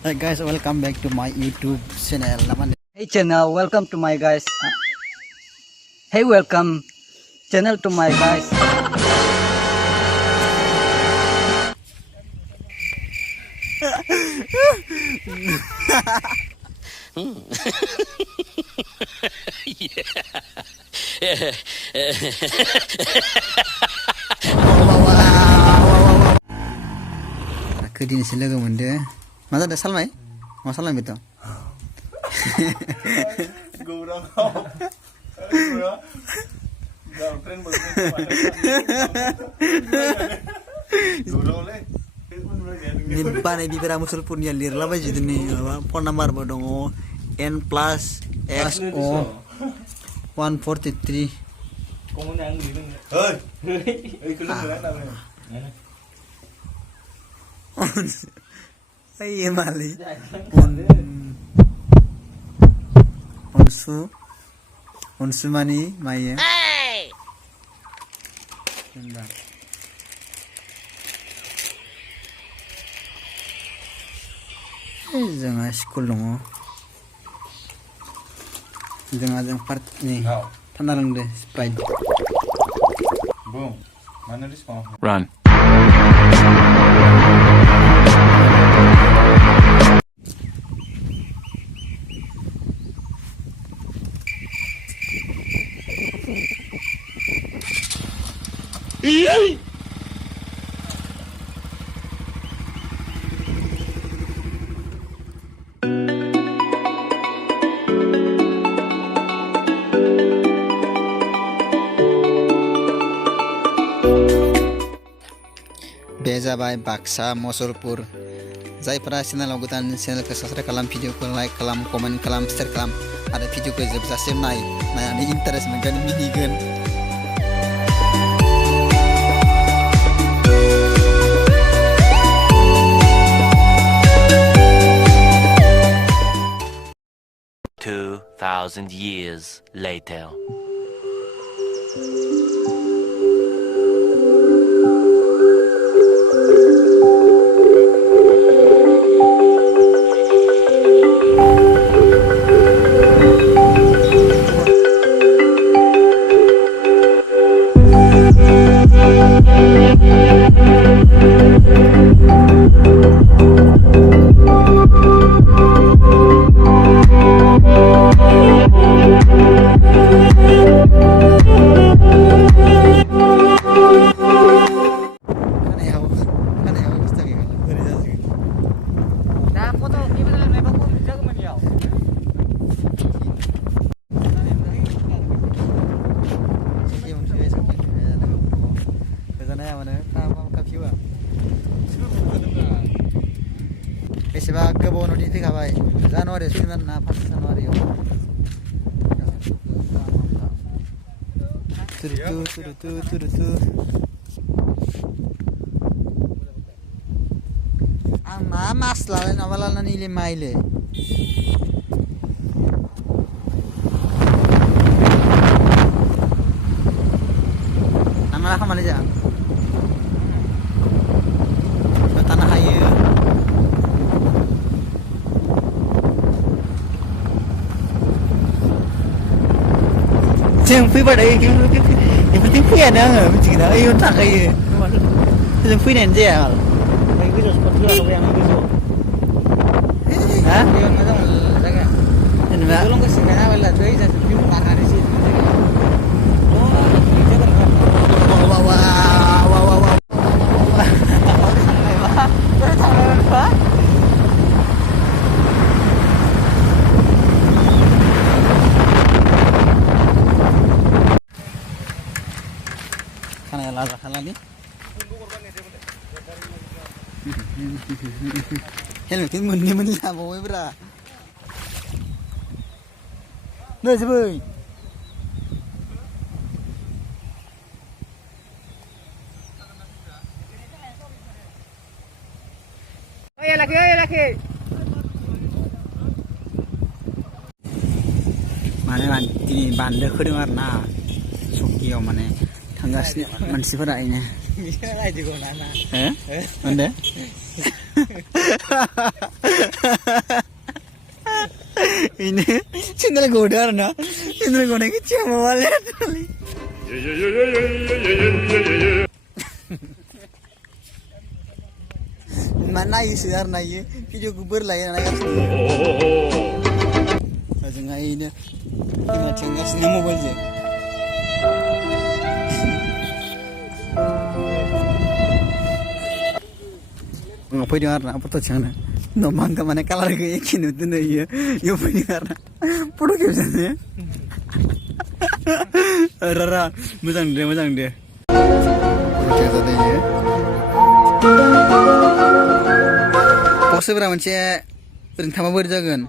Hey guys, welcome back to my YouTube channel. Hey channel, welcome to my guys. Hey, welcome channel to my guys. Aku di sini logo mende. Masa ada salmai? Mau salmai betul? Gurang. Girlfriend Nimpa nih bibir musul pun ya lir lah baju ini. Phone number bodong N plus XO 143. Kamu nang gitu. Hei. Hei, kulo nang nang. Iya mali. Onsu mani maya. Enggak. Jangan sekolah dong. Jangan part nih. Tanarang deh Sprite. Boom. Mana di spawn? Run. Beza by Baksa Mosulpur. Zaifra channel ogutan channel ke subscribe kalam video ko like kalam comment kalam share kalam ada video ko jeb jasem nai ani interest menggan mini gan. "2,000 years later." Beseba gobaw notifi kabai Januari sunan na 1 Januari turutu ang mas lala na wala na nili maile namala ka mali dyan tanah air Jangan pergi pada yang penting pergi ada nggak? Mesti kita ayo tak ayo. Jangan pergi nanti ya. May video spot ko ako yang video. Hah? Yun na dong daga. Ano ba? Tulong kasi na wala doy sa film para rin siya. Wow. Kana ya laza halani. Helmetin munni la mo bra. No sebai. Oh ya laki. Mana ini bandar kedua na. Sukiyo mana. Tanggas manusia ini. Bisa aja gue nana. Mana? Ini channel godar na. Channel gone ki chama wale. Mana isar na ye video gubar la ya na ya. Ajeng ai ini. Ini cengas ni mobile je. Ngapain dengar na apa tuh jangan. No mangga mana kalar ke yakin itu nih ya. Yo dengar na. Podo ke sana. Rara, muzang deh. Oke tadi ya. Pose berapa sih? Perintah apa berjalan?